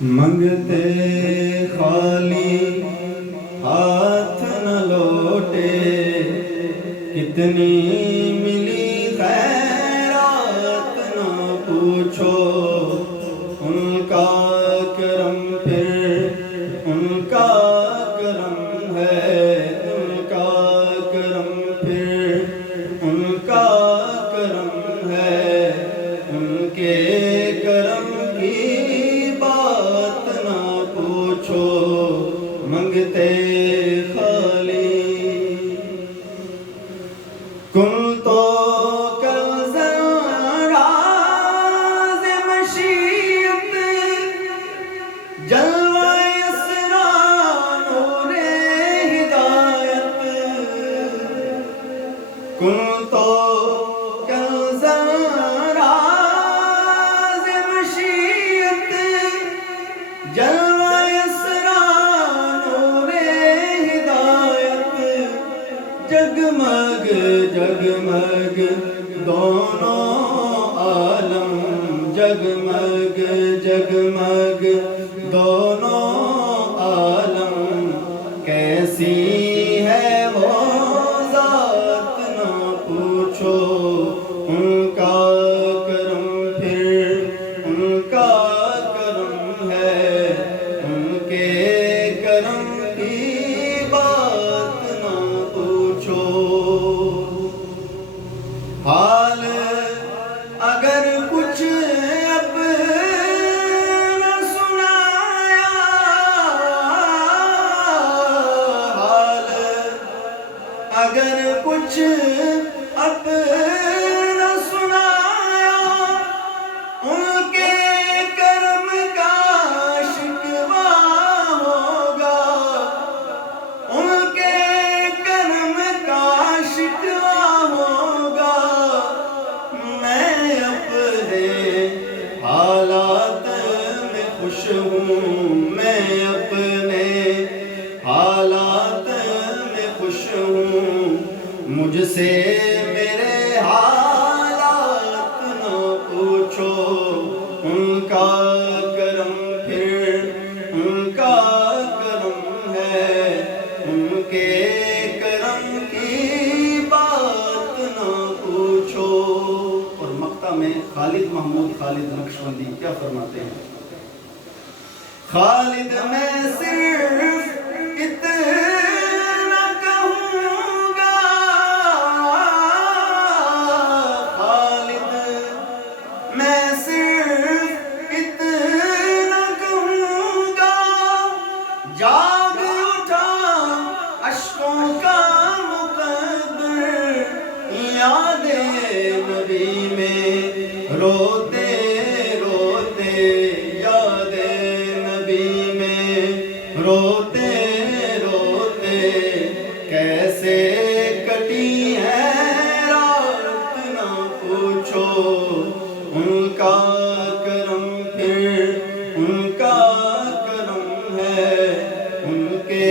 منگتے خالی ہاتھ نہ لوٹے، کتنی ملی خیرات نہ پوچھو، ان کا کرم پھر ان کا کرم ہے، ان کا کرم پھر ان کا کرم ہے، ان کے کرم کی بات نہ پوچھو، منگتے خالی کن تو کنزاں راز مشیت، جلوہ اسرار نور ہدایت، کن تو کنزاں راز مشیت، جلوہ اسرار نور ہدایت، جگمگ جگمگ دونوں عالم، جگمگ جگمگ دونوں عالم، کیسی ہے وہ ذات نہ پوچھو، ان کا کرم پھر ان کا کرم ہے، ان کے کرم کی بات نہ پوچھو، حال اگر کچھ اب نہ سنایا، حال اگر کچھ اب نہ سنایا، ان کے کرم کا شکوہ ہوگا، ان کے کرم کا شکوہ ہوگا، میں اپنے حالات میں خوش ہوں، میں اپنے حالات میں خوش ہوں، مجھ سے میرے حالات نہ پوچھو، ان کا کرم پھر ان کا کرم ہے، ان کے کرم کی بات نہ پوچھو۔ اور مقطع میں خالد محمود خالد نقشبندی کیا فرماتے ہیں؟ خالد میں صرف اتنا کہوں گا، خالد میں صرف اتنا کہوں گا، جاگ اٹھا اشکوں کا مقدر، یاد نبی میں روتے روتے، یاد نبی میں روتے روتے، کیسے کٹی ہے رات نہ پوچھو، ان کا کرم پھر ان کا کرم ہے، ان کے